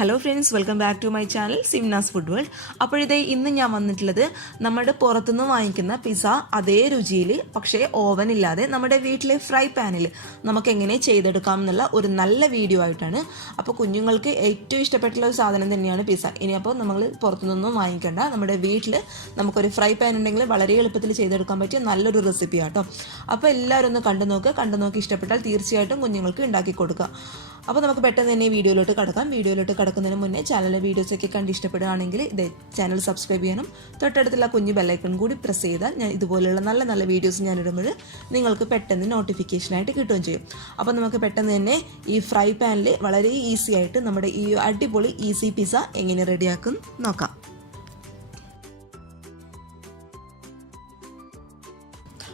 Hello friends, welcome back to my channel Simnas food world. അപ്പോഴിതേ ഇന്ന് ഞാൻ വന്നിട്ടുള്ളത് നമ്മുടെ പുറത്തുനിന്ന് വാങ്ങിക്കുന്ന പിസ്സ അതേ രുചിയിൽ പക്ഷേ ഓവൻ ഇല്ലാതെ നമ്മുടെ വീട്ടിലെ ഫ്രൈ പാനിൽ നമുക്ക് എങ്ങനെ ചെയ്തെടുക്കാം എന്നുള്ള ഒരു നല്ല വീഡിയോ ആയിട്ടാണ്. അപ്പോൾ കുഞ്ഞുങ്ങൾക്ക് ഏറ്റവും ഇഷ്ടപ്പെട്ടുള്ള ഒരു സാധനം തന്നെയാണ് പിസ്സ. ഇനിയപ്പോൾ നമ്മൾ പുറത്തുനിന്നൊന്നും വാങ്ങിക്കേണ്ട, നമ്മുടെ വീട്ടിൽ നമുക്കൊരു ഫ്രൈ പാൻ ഉണ്ടെങ്കിൽ വളരെ എളുപ്പത്തിൽ ചെയ്തെടുക്കാൻ പറ്റിയ നല്ലൊരു റെസിപ്പി ആട്ടോ. അപ്പോൾ എല്ലാവരും ഒന്ന് കണ്ടു നോക്കി ഇഷ്ടപ്പെട്ടാൽ തീർച്ചയായിട്ടും കുഞ്ഞുങ്ങൾക്ക് ഉണ്ടാക്കി കൊടുക്കുക. അപ്പോൾ നമുക്ക് പെട്ടെന്ന് തന്നെ വീഡിയോയിലോട്ട് കിടക്കാം. വീഡിയോയിലോട്ട് കിടക്കുന്നതിന് മുന്നേ ചാനലിലെ വീഡിയോസൊക്കെ കണ്ട് ഇഷ്ടപ്പെടുകയാണെങ്കിൽ ചാനൽ സബ്സ്ക്രൈബ് ചെയ്യണം. തൊട്ടടുത്തുള്ള കുഞ്ഞു ബെല്ലൈക്കൺ കൂടി പ്രസ് ചെയ്താൽ ഞാൻ ഇതുപോലെയുള്ള നല്ല നല്ല വീഡിയോസ് ഞാൻ ഇടുമ്പോൾ നിങ്ങൾക്ക് പെട്ടെന്ന് നോട്ടിഫിക്കേഷനായിട്ട് കിട്ടുകയും ചെയ്യും. അപ്പോൾ നമുക്ക് പെട്ടെന്ന് തന്നെ ഈ ഫ്രൈ പാനിൽ വളരെ ഈസി ആയിട്ട് നമ്മുടെ ഈ അടിപൊളി ഈസി പിസ്സ എങ്ങനെ റെഡിയാക്കും നോക്കാം.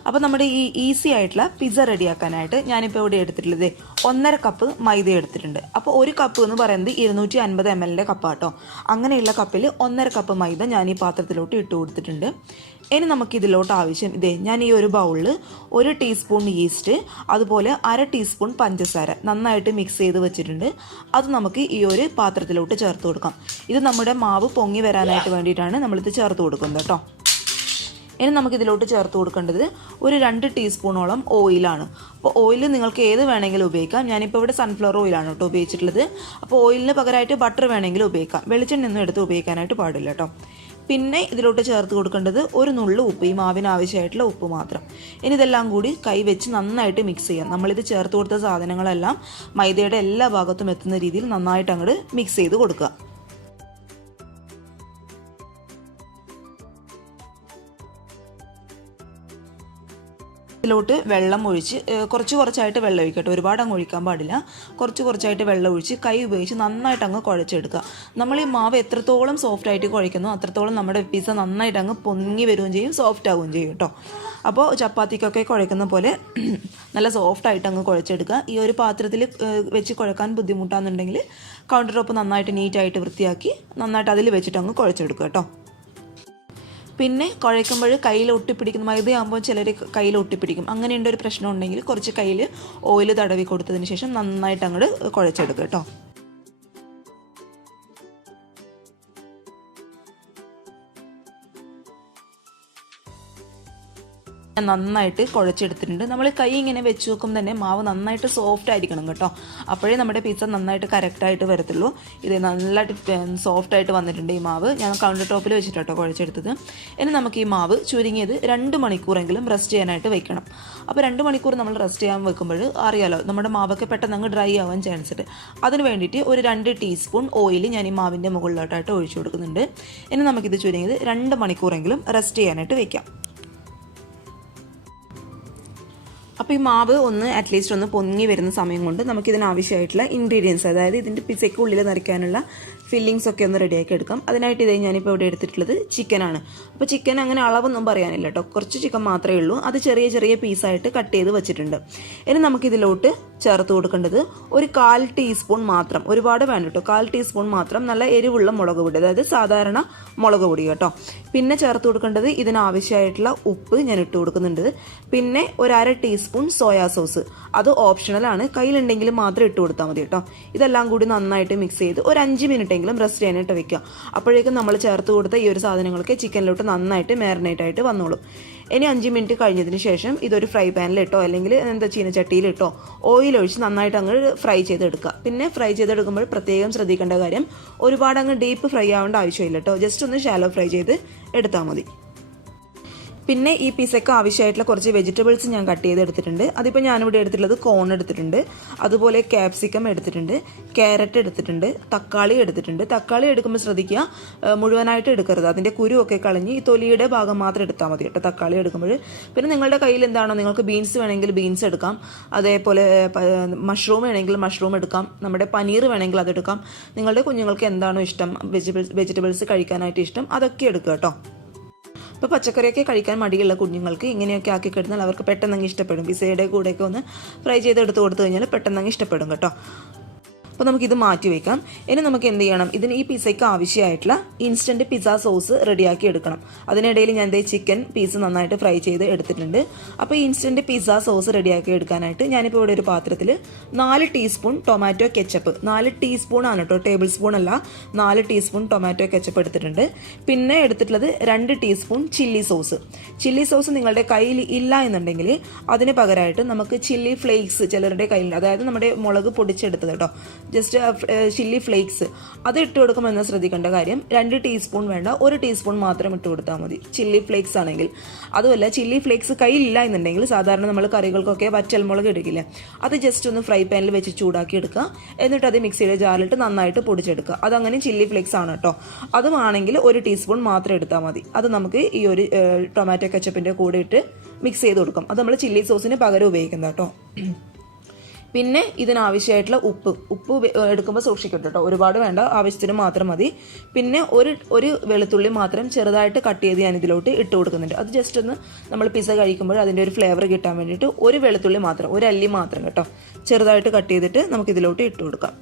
അപ്പോൾ നമ്മുടെ ഈ ഈസി ആയിട്ടുള്ള പിസ്സ റെഡിയാക്കാനായിട്ട് ഞാനിപ്പോൾ ഇവിടെ എടുത്തിട്ടുള്ളത് 1.5 കപ്പ് മൈദ എടുത്തിട്ടുണ്ട്. അപ്പോൾ ഒരു കപ്പ് എന്ന് പറയുന്നത് 250 ml കപ്പാട്ടോ. അങ്ങനെയുള്ള കപ്പിൽ 1.5 കപ്പ് മൈദ ഞാൻ ഈ പാത്രത്തിലോട്ട് ഇട്ട് കൊടുത്തിട്ടുണ്ട്. ഇനി നമുക്കിതിലോട്ട് ആവശ്യം ഞാൻ ഈ ഒരു ബൗളിൽ 1 ടീസ്പൂൺ ഈസ്റ്റ്, അതുപോലെ 1/2 ടീസ്പൂൺ പഞ്ചസാര നന്നായിട്ട് മിക്സ് ചെയ്ത് വെച്ചിട്ടുണ്ട്. അത് നമുക്ക് ഈ ഒരു പാത്രത്തിലോട്ട് ചേർത്ത് കൊടുക്കാം. ഇത് നമ്മുടെ മാവ് പൊങ്ങി വരാനായിട്ട് വേണ്ടിയിട്ടാണ് നമ്മളിത് ചേർത്ത് കൊടുക്കുന്നത് കേട്ടോ. ഇനി നമുക്കിതിലോട്ട് ചേർത്ത് കൊടുക്കേണ്ടത് ഒരു 2 ടീസ്പൂണോളം ഓയിലാണ്. അപ്പോൾ ഓയിൽ നിങ്ങൾക്ക് ഏത് വേണമെങ്കിലും ഉപയോഗിക്കാം. ഞാനിപ്പോൾ ഇവിടെ സൺഫ്ലവർ ഓയിലാണ് കേട്ടോ ഉപയോഗിച്ചിട്ടുള്ളത്. അപ്പോൾ ഓയിലിന് പകരമായിട്ട് ബട്ടർ വേണമെങ്കിലും ഉപയോഗിക്കാം. വെളിച്ചെണ്ണയൊന്നും എടുത്ത് ഉപയോഗിക്കാനായിട്ട് പാടില്ല കേട്ടോ. പിന്നെ ഇതിലോട്ട് ചേർത്ത് കൊടുക്കേണ്ടത് ഒരു നുള്ളു ഉപ്പ്, ഈ മാവിന് ആവശ്യമായിട്ടുള്ള ഉപ്പ് മാത്രം. ഇനി ഇതെല്ലാം കൂടി കൈ വെച്ച് നന്നായിട്ട് മിക്സ് ചെയ്യാം. നമ്മളിത് ചേർത്ത് കൊടുത്ത സാധനങ്ങളെല്ലാം മൈദയുടെ എല്ലാ ഭാഗത്തും എത്തുന്ന രീതിയിൽ നന്നായിട്ട് അങ്ങോട്ട് മിക്സ് ചെയ്ത് കൊടുക്കുക. ഇതിലോട്ട് വെള്ളം ഒഴിച്ച് കുറച്ചായിട്ട് വെള്ളം ഒഴിക്കട്ടെ, ഒരുപാട് അങ്ങ് ഒഴിക്കാൻ പാടില്ല. കുറച്ചായിട്ട് വെള്ളം ഒഴിച്ച് കൈ ഉപയോഗിച്ച് നന്നായിട്ട് അങ്ങ് കുഴച്ചെടുക്കുക. നമ്മൾ ഈ മാവ് എത്രത്തോളം സോഫ്റ്റ് ആയിട്ട് കുഴയ്ക്കുന്നു അത്രത്തോളം നമ്മുടെ പിസ്സ നന്നായിട്ട് അങ്ങ് പൊങ്ങി വരികയും ചെയ്യും, സോഫ്റ്റ് ആവുകയും ചെയ്യും കേട്ടോ. അപ്പോൾ ചപ്പാത്തിക്കൊക്കെ കുഴക്കുന്ന പോലെ നല്ല സോഫ്റ്റായിട്ട് അങ്ങ് കുഴച്ചെടുക്കുക. ഈ ഒരു പാത്രത്തിൽ വെച്ച് കുഴക്കാൻ ബുദ്ധിമുട്ടാണെന്നുണ്ടെങ്കിൽ കൗണ്ടർ ടോപ്പ് നന്നായിട്ട് നീറ്റായിട്ട് വൃത്തിയാക്കി നന്നായിട്ട് അതിൽ വെച്ചിട്ട് അങ്ങ് കുഴച്ചെടുക്കുക കേട്ടോ. പിന്നെ കുഴയ്ക്കുമ്പോൾ കയ്യിൽ ഒട്ടിപ്പിടിക്കുന്ന മൈദയാകുമ്പോൾ ചിലർ കയ്യിൽ ഒട്ടിപ്പിടിക്കും. അങ്ങനെയുള്ള ഒരു പ്രശ്നം ഉണ്ടെങ്കിൽ കുറച്ച് കയ്യിൽ ഓയിൽ തടവി കൊടുത്തതിന് ശേഷം നന്നായിട്ട് അങ്ങോട്ട് കുഴച്ചെടുക്കുക കേട്ടോ. നന്നായിട്ട് കുഴച്ചെടുത്തിട്ടുണ്ട്. നമ്മൾ കൈ ഇങ്ങനെ വെച്ച് നോക്കുമ്പോൾ തന്നെ മാവ് നന്നായിട്ട് സോഫ്റ്റ് ആയിരിക്കണം കേട്ടോ. അപ്പോഴേ നമ്മുടെ പിസ്സ നന്നായിട്ട് കറക്റ്റായിട്ട് വരത്തുള്ളൂ. ഇത് നല്ലതായിട്ട് സോഫ്റ്റായിട്ട് വന്നിട്ടുണ്ട് ഈ മാവ്. ഞാൻ കൗണ്ടർ ടോപ്പിൽ വെച്ചിട്ടോ കുഴച്ചെടുത്തത്. ഇനി നമുക്ക് ഈ മാവ് ചുരുങ്ങിയത് 2 മണിക്കൂറെങ്കിലും റെസ്റ്റ് ചെയ്യാനായിട്ട് വെക്കണം. അപ്പോൾ 2 മണിക്കൂർ നമ്മൾ റെസ്റ്റ് ചെയ്യാൻ വെക്കുമ്പോൾ അറിയാലോ നമ്മുടെ മാവൊക്കെ പെട്ടെന്ന് അങ്ങ് ഡ്രൈ ആവാൻ ചാൻസ് ഉണ്ട്. അതിന് വേണ്ടിയിട്ട് ഒരു 2 ടീസ്പൂൺ ഓയിൽ ഞാൻ ഈ മാവിൻ്റെ മുകളിലോട്ടായിട്ട് ഒഴിച്ചു കൊടുക്കുന്നുണ്ട്. ഇനി നമുക്കിത് ചുരുങ്ങിയത് 2 മണിക്കൂറെങ്കിലും റെസ്റ്റ് ചെയ്യാനായിട്ട് വെക്കാം. അപ്പോൾ ഈ മാവ് അറ്റ്ലീസ്റ്റ് ഒന്ന് പൊങ്ങി വരുന്ന സമയം കൊണ്ട് നമുക്കിതിനാവശ്യമായിട്ടുള്ള ഇൻഗ്രീഡിയൻസ്, അതായത് ഇതിൻ്റെ പിസ്സയ്ക്ക് ഉള്ളിൽ നിറയ്ക്കാനുള്ള ഫില്ലിങ്സ് ഒക്കെ ഒന്ന് റെഡിയാക്കി എടുക്കാം. അതിനായിട്ട് ഞാനിപ്പോൾ ഇവിടെ എടുത്തിട്ടുള്ളത് ചിക്കനാണ്. അപ്പോൾ ചിക്കൻ അങ്ങനെ അളവൊന്നും പറയാനില്ല കേട്ടോ, കുറച്ച് ചിക്കൻ മാത്രമേ ഉള്ളൂ. അത് ചെറിയ പീസായിട്ട് കട്ട് ചെയ്ത് വെച്ചിട്ടുണ്ട്. ഇനി നമുക്കിതിലോട്ട് ചേർത്ത് കൊടുക്കേണ്ടത് ഒരു 1/4 ടീസ്പൂൺ മാത്രം, ഒരുപാട് വേണ്ട കേട്ടോ, 1/4 ടീസ്പൂൺ മാത്രം നല്ല എരിവുള്ള മുളക് പൊടി, അതായത് സാധാരണ മുളക് പൊടി കേട്ടോ. പിന്നെ ചേർത്ത് കൊടുക്കേണ്ടത് ഇതിനാവശ്യമായിട്ടുള്ള ഉപ്പ് ഞാൻ ഇട്ട് കൊടുക്കുന്നുണ്ട്. പിന്നെ ഒരു 1/2 ടീസ്പൂൺ സോയാ സോസ്, അത് ഓപ്ഷണലാണ്, കയ്യിലുണ്ടെങ്കിൽ മാത്രം ഇട്ട് കൊടുത്താൽ മതി കേട്ടോ. ഇതെല്ലാം കൂടി നന്നായിട്ട് മിക്സ് ചെയ്ത് ഒരു 5 മിനിറ്റ് എങ്കിലും റെസ്റ്റ് ചെയ്യാനായിട്ട് വെക്കുക. അപ്പോഴേക്കും നമ്മൾ ചേർത്ത് കൊടുത്ത ഈ ഒരു സാധനങ്ങളൊക്കെ ചിക്കനിലോട്ട് നന്നായിട്ട് മാരിനേറ്റ് ആയിട്ട് വന്നോളും. ഇനി 5 മിനിറ്റ് കഴിഞ്ഞതിന് ശേഷം ഇതൊരു ഫ്രൈ പാനിലിട്ടോ അല്ലെങ്കിൽ ചീനച്ചട്ടിയിലിട്ടോ ഓയിൽ ഒഴിച്ച് നന്നായിട്ട് അങ്ങ് ഫ്രൈ ചെയ്തെടുക്കുക. പിന്നെ ഫ്രൈ ചെയ്തെടുക്കുമ്പോൾ പ്രത്യേകം ശ്രദ്ധിക്കേണ്ട കാര്യം, ഒരുപാട് അങ്ങ് ഡീപ്പ് ഫ്രൈ ആവേണ്ട ആവശ്യമില്ല കേട്ടോ, ജസ്റ്റ് ഒന്ന് ഷാലോ ഫ്രൈ ചെയ്ത് എടുത്താൽ മതി. പിന്നെ ഈ പിസ്സയ്ക്ക് ആവശ്യമായിട്ടുള്ള കുറച്ച് വെജിറ്റബിൾസ് ഞാൻ കട്ട് ചെയ്തെടുത്തിട്ടുണ്ട്. അതിപ്പോൾ ഞാനിവിടെ എടുത്തിട്ടുള്ളത് കോൺ എടുത്തിട്ടുണ്ട്, അതുപോലെ ക്യാപ്സിക്കം എടുത്തിട്ടുണ്ട്, ക്യാരറ്റ് എടുത്തിട്ടുണ്ട്, തക്കാളി എടുത്തിട്ടുണ്ട്. തക്കാളി എടുക്കുമ്പോൾ ശ്രദ്ധിക്കുക, മുഴുവനായിട്ട് എടുക്കരുത്, അതിൻ്റെ കുരുവൊക്കെ കളഞ്ഞ് ഈ തൊലിയുടെ ഭാഗം മാത്രം എടുത്താൽ മതി കേട്ടോ തക്കാളി എടുക്കുമ്പോൾ. പിന്നെ നിങ്ങളുടെ കയ്യിൽ എന്താണോ, നിങ്ങൾക്ക് ബീൻസ് വേണമെങ്കിൽ ബീൻസ് എടുക്കാം, അതേപോലെ മഷ്റൂം വേണമെങ്കിൽ മഷ്റൂം എടുക്കാം, നമ്മുടെ പനീർ വേണമെങ്കിൽ അതെടുക്കാം. നിങ്ങളുടെ കുഞ്ഞുങ്ങൾക്ക് എന്താണോ ഇഷ്ടം, വെജിറ്റബിൾസ് കഴിക്കാനായിട്ട് ഇഷ്ടം, അതൊക്കെ എടുക്കുക കേട്ടോ. ഇപ്പോൾ പച്ചക്കറിയൊക്കെ കഴിക്കാൻ മടിയുള്ള കുഞ്ഞുങ്ങൾക്ക് ഇങ്ങനെയൊക്കെ ആക്കി കഴിഞ്ഞാൽ അവർക്ക് പെട്ടെന്ന് ഇഷ്ടപ്പെടും. പിസ്സയുടെ കൂടെയൊക്കെ ഒന്ന് ഫ്രൈ ചെയ്തെടുത്ത് കൊടുത്തു കഴിഞ്ഞാൽ പെട്ടെന്ന് ഇഷ്ടപ്പെടും കേട്ടോ. അപ്പോൾ നമുക്കിത് മാറ്റി വയ്ക്കാം. ഇനി നമുക്ക് എന്ത് ചെയ്യണം, ഇതിന് ഈ പിസയ്ക്ക് ആവശ്യമായിട്ടുള്ള ഇൻസ്റ്റൻറ്റ് പിസ്സ സോസ് റെഡിയാക്കി എടുക്കണം. അതിനിടയിൽ ഞാൻ ചിക്കൻ പീസ് നന്നായിട്ട് ഫ്രൈ ചെയ്ത് എടുത്തിട്ടുണ്ട്. അപ്പോൾ ഈ ഇൻസ്റ്റൻറ്റ് പിസ്സ സോസ് റെഡിയാക്കി എടുക്കാനായിട്ട് ഞാനിപ്പോൾ ഇവിടെ ഒരു പാത്രത്തിൽ 4 ടീസ്പൂൺ ടൊമാറ്റോ കെച്ചപ്പ്, 4 ടീസ്പൂണാണ് കേട്ടോ, ടേബിൾ സ്പൂൺ അല്ല, 4 ടീസ്പൂൺ ടൊമാറ്റോ കെച്ചപ്പ് എടുത്തിട്ടുണ്ട്. പിന്നെ എടുത്തിട്ടുള്ളത് 2 teaspoon chilli sauce. Chilli sauce നിങ്ങളുടെ കയ്യിൽ ഇല്ല എന്നുണ്ടെങ്കിൽ അതിന് പകരമായിട്ട് നമുക്ക് ചില്ലി ഫ്ലേക്സ് ചിലരുടെ കയ്യിൽ, അതായത് നമ്മുടെ മുളക് പൊടിച്ചെടുത്തത് കേട്ടോ, ജസ്റ്റ് ചില്ലി ഫ്ലേക്സ് അത് ഇട്ട് കൊടുക്കുമെന്ന് ശ്രദ്ധിക്കേണ്ട കാര്യം 2 ടീസ്പൂൺ വേണ്ട, 1 ടീസ്പൂൺ മാത്രം ഇട്ട് കൊടുത്താൽ മതി ചില്ലി ഫ്ലേക്സ് ആണെങ്കിൽ. അതുമല്ല ചില്ലി ഫ്ലേക്സ് കയ്യിലില്ല എന്നുണ്ടെങ്കിൽ സാധാരണ നമ്മൾ കറികൾക്കൊക്കെ വറ്റൽമുളക് എടുക്കില്ല, അത് ജസ്റ്റ് ഒന്ന് ഫ്രൈ പാനിൽ വെച്ച് ചൂടാക്കി എടുക്കുക. എന്നിട്ട് അത് മിക്സിയുടെ ജാറിലിട്ട് നന്നായിട്ട് പൊടിച്ചെടുക്കുക. അതങ്ങനെ ചില്ലി ഫ്ലേക്സ് ആണ് കേട്ടോ. അതുമാണെങ്കിൽ 1 ടീസ്പൂൺ മാത്രം എടുത്താൽ മതി. അത് നമുക്ക് ഈ ഒരു ടൊമാറ്റോ കെച്ചപ്പിൻ്റെ കൂടെ ഇട്ട് മിക്സ് ചെയ്ത് കൊടുക്കാം. അത് നമ്മൾ ചില്ലി സോസിന് പകരം ഉപയോഗിക്കുന്നത് കേട്ടോ. പിന്നെ ഇതിനാവശ്യമായിട്ടുള്ള ഉപ്പ് എടുക്കുമ്പോൾ സൂക്ഷിക്കട്ടെ കേട്ടോ, ഒരുപാട് വേണ്ട, ആവശ്യത്തിന് മാത്രം മതി. പിന്നെ ഒരു വെളുത്തുള്ളി മാത്രം ചെറുതായിട്ട് കട്ട് ചെയ്ത് ഞാൻ ഇതിലോട്ട് ഇട്ട് കൊടുക്കുന്നുണ്ട്. അത് ജസ്റ്റ് ഒന്ന് നമ്മൾ പിസ്സ കഴിക്കുമ്പോൾ അതിൻ്റെ ഒരു ഫ്ലേവർ കിട്ടാൻ വേണ്ടിയിട്ട് ഒരു വെളുത്തുള്ളി മാത്രം, ഒരു അല്ലി മാത്രം കേട്ടോ, ചെറുതായിട്ട് കട്ട് ചെയ്തിട്ട് നമുക്കിതിലോട്ട് ഇട്ട് കൊടുക്കാം.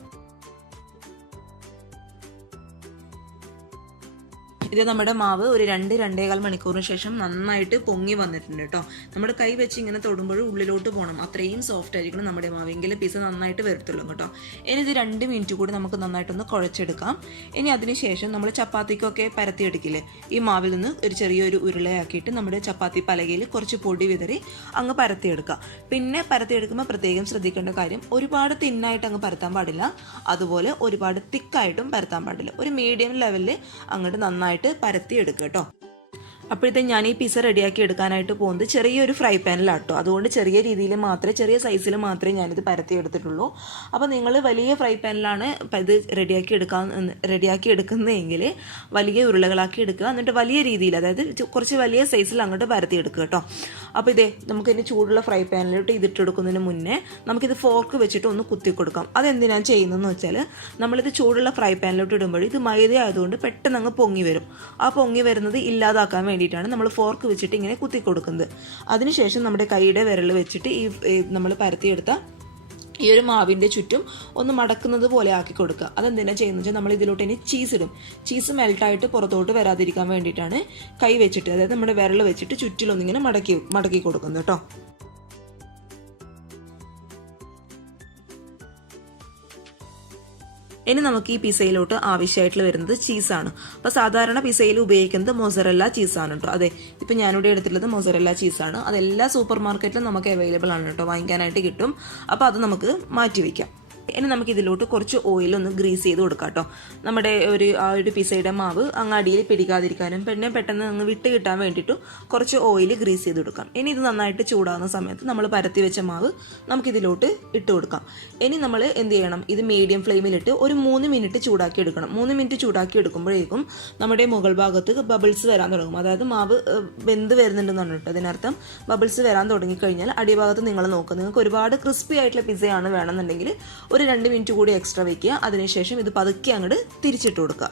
ഇത് നമ്മുടെ മാവ് ഒരു 2-2.25 മണിക്കൂറിന് ശേഷം നന്നായിട്ട് പൊങ്ങി വന്നിട്ടുണ്ട് കേട്ടോ. നമ്മുടെ കൈ വെച്ച് ഇങ്ങനെ തൊടുമ്പോൾ ഉള്ളിലോട്ട് പോകണം, അത്രയും സോഫ്റ്റ് ആയിരിക്കണം നമ്മുടെ മാവ്, എങ്കിൽ പിസ്സ നന്നായിട്ട് വരത്തുള്ളൂ കേട്ടോ. ഇനി ഇത് 2 മിനിറ്റ് കൂടി നമുക്ക് നന്നായിട്ടൊന്ന് കുഴച്ചെടുക്കാം. ഇനി അതിനുശേഷം നമ്മൾ ചപ്പാത്തിക്കൊക്കെ പരത്തിയെടുക്കില്ലേ, ഈ മാവിൽ നിന്ന് ഒരു ചെറിയൊരു ഉരുളയാക്കിയിട്ട് നമ്മുടെ ചപ്പാത്തി പലകയിൽ കുറച്ച് പൊടി വിതറി അങ്ങ് പരത്തിയെടുക്കാം. പിന്നെ പരത്തിയെടുക്കുമ്പോൾ പ്രത്യേകം ശ്രദ്ധിക്കേണ്ട കാര്യം, ഒരുപാട് തിന്നായിട്ട് അങ്ങ് പരത്താൻ പാടില്ല, അതുപോലെ ഒരുപാട് തിക്കായിട്ടും പരത്താൻ പാടില്ല. ഒരു മീഡിയം ലെവലിൽ അങ്ങോട്ട് നന്നായിട്ട് പരത്തി എടുക്കുക കേട്ടോ. അപ്പോഴത്തെ ഞാൻ ഈ പിസ്സ റെഡിയാക്കി എടുക്കാനായിട്ട് പോകുന്നത് ചെറിയൊരു ഫ്രൈ പാനിലാട്ടോ. അതുകൊണ്ട് ചെറിയ രീതിയിൽ മാത്രമേ, ചെറിയ സൈസിൽ മാത്രമേ ഞാനിത് പരത്തി എടുത്തിട്ടുള്ളൂ. അപ്പോൾ നിങ്ങൾ വലിയ ഫ്രൈ പാനിലാണ് ഇത് റെഡിയാക്കി എടുക്കുന്നതെങ്കിൽ വലിയ ഉരുളകളാക്കി എടുക്കുക. എന്നിട്ട് വലിയ രീതിയിൽ, അതായത് കുറച്ച് വലിയ സൈസിൽ അങ്ങോട്ട് പരത്തി എടുക്കുക കേട്ടോ. അപ്പോൾ ഇതേ നമുക്കിതിന് ചൂടുള്ള ഫ്രൈ പാനിലോട്ട് ഇതിട്ടെടുക്കുന്നതിന് മുന്നേ നമുക്കിത് ഫോർക്ക് വെച്ചിട്ട് ഒന്ന് കുത്തി കൊടുക്കാം. അതെന്തിനാണ് ചെയ്യുന്നതെന്ന് വെച്ചാൽ, നമ്മളിത് ചൂടുള്ള ഫ്രൈ പാനിലോട്ട് ഇടുമ്പോൾ ഇത് മൈദ ആയതുകൊണ്ട് പെട്ടെന്ന് അങ്ങ് പൊങ്ങി വരും. ആ പൊങ്ങി വരുന്നത് ഇല്ലാതാക്കാൻ വേണ്ടിയിട്ടാണ് നമ്മൾ ഫോർക്ക് വെച്ചിട്ട് ഇങ്ങനെ കുത്തി കൊടുക്കുന്നത്. അതിനുശേഷം നമ്മുടെ കൈയുടെ വിരൽ വെച്ചിട്ട് ഈ നമ്മൾ പരത്തിയെടുത്ത ഈ ഒരു മാവിൻ്റെ ചുറ്റും ഒന്ന് മടക്കുന്നത് പോലെ ആക്കി കൊടുക്കുക. അതെന്തിനാണ് ചെയ്യുന്നത് വെച്ചാൽ, നമ്മൾ ഇതിലോട്ട് ഇനി ചീസ് ഇടും. ചീസ് മെൽട്ടായിട്ട് പുറത്തോട്ട് വരാതിരിക്കാൻ വേണ്ടിയിട്ടാണ് കൈ വെച്ചിട്ട്, അതായത് നമ്മുടെ വിരൽ വെച്ചിട്ട് ചുറ്റിലൊന്നിങ്ങനെ മടക്കി കൊടുക്കുന്നത് കേട്ടോ. ഇനി നമുക്ക് ഈ പിസയിലോട്ട് ആവശ്യമായിട്ടുള്ള വരുന്നത് ചീസാണ്. അപ്പോൾ സാധാരണ പിസയിൽ ഉപയോഗിക്കുന്നത് മൊസറല്ല ചീസാണ് കേട്ടോ. അതെ, ഇപ്പം ഞാനിവിടെ എടുത്തിട്ടുള്ളത് മൊസറല്ല ചീസാണ്. അതെല്ലാ സൂപ്പർ മാർക്കറ്റിലും നമുക്ക് അവൈലബിൾ ആണ് കേട്ടോ, വാങ്ങിക്കാനായിട്ട് കിട്ടും. അപ്പോൾ അത് നമുക്ക് മാറ്റി വയ്ക്കാം. ഇനി നമുക്ക് ഇതിലോട്ട് കുറച്ച് ഓയിലൊന്ന് ഗ്രീസ് ചെയ്ത് കൊടുക്കാം കേട്ടോ. നമ്മുടെ ആ ഒരു പിസയുടെ മാവ് അങ്ങ് അടിയിൽ പിടിക്കാതിരിക്കാനും പിന്നെ പെട്ടെന്ന് അങ്ങ് വിട്ട് കിട്ടാൻ വേണ്ടിയിട്ടും കുറച്ച് ഓയിൽ ഗ്രീസ് ചെയ്ത് കൊടുക്കാം. ഇനി ഇത് നന്നായിട്ട് ചൂടാകുന്ന സമയത്ത് നമ്മൾ പരത്തി വെച്ച മാവ് നമുക്കിതിലോട്ട് ഇട്ട് കൊടുക്കാം. ഇനി നമ്മൾ എന്ത് ചെയ്യണം, ഇത് മീഡിയം ഫ്ലെയിമിലിട്ട് ഒരു 3 മിനിറ്റ് ചൂടാക്കി എടുക്കണം. 3 മിനിറ്റ് ചൂടാക്കി എടുക്കുമ്പോഴേക്കും നമ്മുടെ മുകൾ ഭാഗത്ത് ബബിൾസ് വരാൻ തുടങ്ങും. അതായത് മാവ് വെന്ത് വരുന്നുണ്ടെന്നാണ് കേട്ടോ അതിനർത്ഥം. ബബിൾസ് വരാൻ തുടങ്ങിക്കഴിഞ്ഞാൽ അടിഭാഗത്ത് നിങ്ങൾ നോക്കുക. നിങ്ങൾക്ക് ഒരുപാട് ക്രിസ്പി ആയിട്ടുള്ള പിസയാണ് വേണമെന്നുണ്ടെങ്കിൽ ഒരു 2 മിനിറ്റ് കൂടി എക്സ്ട്രാ വയ്ക്കുക. അതിനുശേഷം ഇത് പതുക്കെ അങ്ങോട്ട് തിരിച്ചിട്ട് കൊടുക്കുക.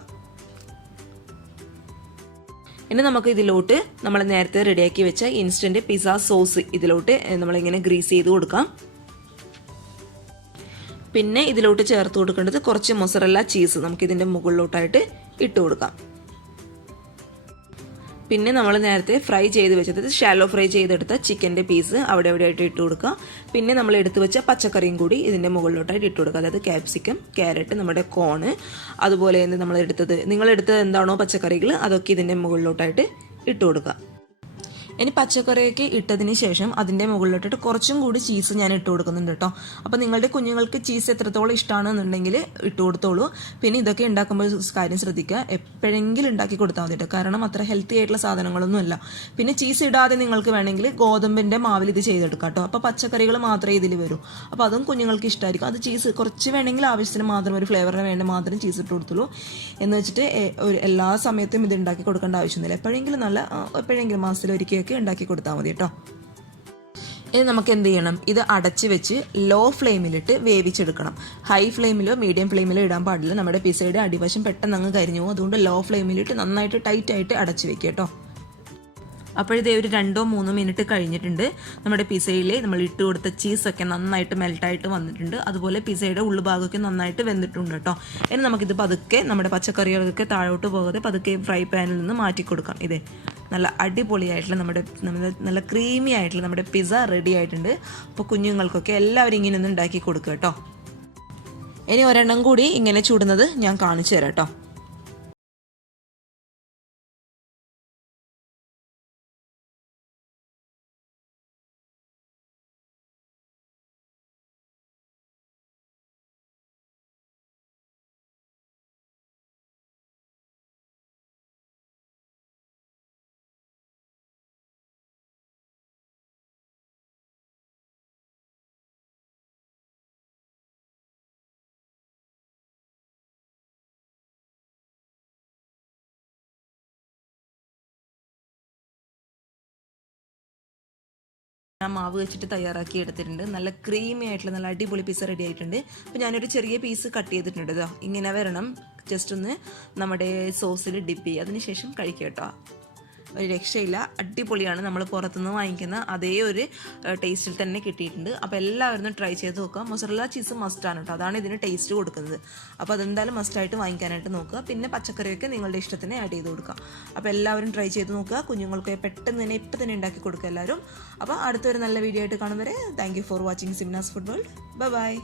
ഇനി നമുക്ക് ഇതിലോട്ട് നമ്മൾ നേരത്തെ റെഡിയാക്കി വെച്ച ഇൻസ്റ്റന്റ് പിസ്സ സോസ് ഇതിലോട്ട് നമ്മളിങ്ങനെ ഗ്രീസ് ചെയ്ത് കൊടുക്കാം. പിന്നെ ഇതിലോട്ട് ചേർത്ത് കൊടുക്കേണ്ടത് കുറച്ച് മൊസറല്ല ചീസ് നമുക്ക് ഇതിന്റെ മുകളിലോട്ടായിട്ട് ഇട്ട് കൊടുക്കാം. പിന്നെ നമ്മൾ നേരത്തെ ഫ്രൈ ചെയ്ത് വെച്ചത് ഷാലോ ഫ്രൈ ചെയ്തെടുത്ത ചിക്കൻ്റെ പീസ് അവിടെ എവിടെയായിട്ട് ഇട്ട് കൊടുക്കുക. പിന്നെ നമ്മൾ എടുത്തു വെച്ച പച്ചക്കറിയും കൂടി ഇതിൻ്റെ മുകളിലോട്ടായിട്ട് ഇട്ട് കൊടുക്കുക. അതായത് ക്യാപ്സിക്കം, ക്യാരറ്റ്, നമ്മുടെ കോണ്, അതുപോലെ തന്നെ നിങ്ങളെടുത്തത് എന്താണോ പച്ചക്കറികൾ അതൊക്കെ ഇതിൻ്റെ മുകളിലോട്ടായിട്ട് ഇട്ട് കൊടുക്കുക. ഇനി പച്ചക്കറിയൊക്കെ ഇട്ടതിന് ശേഷം അതിൻ്റെ മുകളിലോട്ടിട്ട് കുറച്ചും കൂടി ചീസ് ഞാൻ ഇട്ട് കൊടുക്കുന്നുണ്ട് കേട്ടോ. അപ്പോൾ നിങ്ങളുടെ കുഞ്ഞുങ്ങൾക്ക് ചീസ് എത്രത്തോളം ഇഷ്ടമാണെന്നുണ്ടെങ്കിൽ ഇട്ട് കൊടുത്തോളൂ. പിന്നെ ഇതൊക്കെ ഉണ്ടാക്കുമ്പോൾ കാര്യം ശ്രദ്ധിക്കുക, എപ്പോഴെങ്കിലും ഉണ്ടാക്കി കൊടുത്താൽ മതി കേട്ടോ. കാരണം അത്ര ഹെൽത്തി ആയിട്ടുള്ള സാധനങ്ങളൊന്നുമല്ല. പിന്നെ ചീസ് ഇടാതെ നിങ്ങൾക്ക് വേണമെങ്കിൽ ഗോതമ്പിൻ്റെ മാവിൽ ഇത് ചെയ്തെടുക്കാം കേട്ടോ. അപ്പോൾ പച്ചക്കറികൾ മാത്രമേ ഇതിൽ വരൂ. അപ്പോൾ അതും കുഞ്ഞുങ്ങൾക്ക് ഇഷ്ടമായിരിക്കും. അത് ചീസ് കുറച്ച് വേണമെങ്കിൽ ആവശ്യത്തിന് മാത്രം, ഒരു ഫ്ലേവറിന് വേണ്ടി മാത്രം ചീസ് ഇട്ട് കൊടുത്തുള്ളൂ. എന്ന് വെച്ചിട്ട് എല്ലാ സമയത്തും ഇത് ഉണ്ടാക്കി കൊടുക്കേണ്ട ആവശ്യമൊന്നുമില്ല. എപ്പോഴെങ്കിലും മാസത്തിലൊരിക്കൽ ഉണ്ടാക്കി കൊടുത്താൽ മതി കേട്ടോ. ഇനി നമുക്ക് എന്ത് ചെയ്യണം, ഇത് അടച്ച് വെച്ച് ലോ ഫ്ലെയിമിലിട്ട് വേവിച്ചെടുക്കണം. ഹൈ ഫ്ലെയിമിലോ മീഡിയം ഫ്ലെയിമിലോ ഇടാൻ പാടില്ല. നമ്മുടെ പിസയുടെ അടിവശം പെട്ടെന്ന് അങ്ങ് കരിഞ്ഞു പോകും. അതുകൊണ്ട് ലോ ഫ്ലെയിമിലിട്ട് നന്നായിട്ട് ടൈറ്റ് ആയിട്ട് അടച്ച് വെക്കുക കേട്ടോ. അപ്പോഴിതേ ഒരു 2-3 മിനിറ്റ് കഴിഞ്ഞിട്ടുണ്ട്. നമ്മുടെ പിസയിൽ നമ്മൾ ഇട്ട് കൊടുത്ത ചീസൊക്കെ നന്നായിട്ട് മെൽട്ടായിട്ട് വന്നിട്ടുണ്ട്. അതുപോലെ പിസയുടെ ഉള്ളുഭാഗമൊക്കെ നന്നായിട്ട് വെന്തിട്ടുണ്ട് കേട്ടോ. ഇനി നമുക്കിത് പതുക്കെ നമ്മുടെ പച്ചക്കറികളൊക്കെ താഴോട്ട് പോകാതെ പതുക്കെ ഫ്രൈ പാനിൽ നിന്ന് മാറ്റി കൊടുക്കാം. ഇതേ നല്ല അടിപൊളിയായിട്ടുള്ള നമ്മുടെ നല്ല ക്രീമി ആയിട്ടുള്ള നമ്മുടെ പിസ്സ റെഡി ആയിട്ടുണ്ട്. അപ്പോൾ കുഞ്ഞുങ്ങൾക്കൊക്കെ എല്ലാവരും ഇങ്ങനെ ഒന്ന് ഉണ്ടാക്കി കൊടുക്കുക കേട്ടോ. ഇനി ഒരെണ്ണം കൂടി ഇങ്ങനെ ചൂടുന്നത് ഞാൻ കാണിച്ചു തരാം കേട്ടോ. മാവ് വെച്ചിട്ട് തയ്യാറാക്കി എടുത്തിട്ടുണ്ട്. നല്ല ക്രീമി ആയിട്ടുള്ള നല്ല അടിപൊളി പിസ്സ റെഡി ആയിട്ടുണ്ട്. അപ്പോൾ ഞാനൊരു ചെറിയ പീസ് കട്ട് ചെയ്തിട്ടുണ്ട്. ഇതാ ഇങ്ങനെ വരണം. ജസ്റ്റ് ഒന്ന് നമ്മുടെ സോസിൽ ഡിപ്പ് ചെയ്യുക. അതിനുശേഷം കഴിക്കുക കേട്ടോ. ഒരു രക്ഷയില്ല, അടിപൊളിയാണ്. നമ്മൾ പുറത്തുനിന്ന് വാങ്ങിക്കുന്ന അതേ ഒരു ടേസ്റ്റിൽ തന്നെ കിട്ടിയിട്ടുണ്ട്. അപ്പോൾ എല്ലാവരും ട്രൈ ചെയ്ത് നോക്കുക. മൊസറല്ല ചീസ് മസ്റ്റാണ് കേട്ടോ, അതാണ് ഇതിന് ടേസ്റ്റ് കൊടുക്കുന്നത്. അപ്പോൾ അതെന്തായാലും മസ്റ്റായിട്ട് വാങ്ങിക്കാനായിട്ട് നോക്കുക. പിന്നെ പച്ചക്കറിയൊക്കെ നിങ്ങളുടെ ഇഷ്ടത്തിന് ആഡ് ചെയ്ത് കൊടുക്കുക. അപ്പോൾ എല്ലാവരും ട്രൈ ചെയ്ത് നോക്കുക. കുഞ്ഞുങ്ങൾക്ക് പെട്ടെന്ന് തന്നെ ഇപ്പം തന്നെ ഉണ്ടാക്കി കൊടുക്കുക എല്ലാവരും. അപ്പോൾ അടുത്തൊരു നല്ല വീഡിയോ ആയിട്ട് കാണും വരെ thank you for watching Simnas food world. By.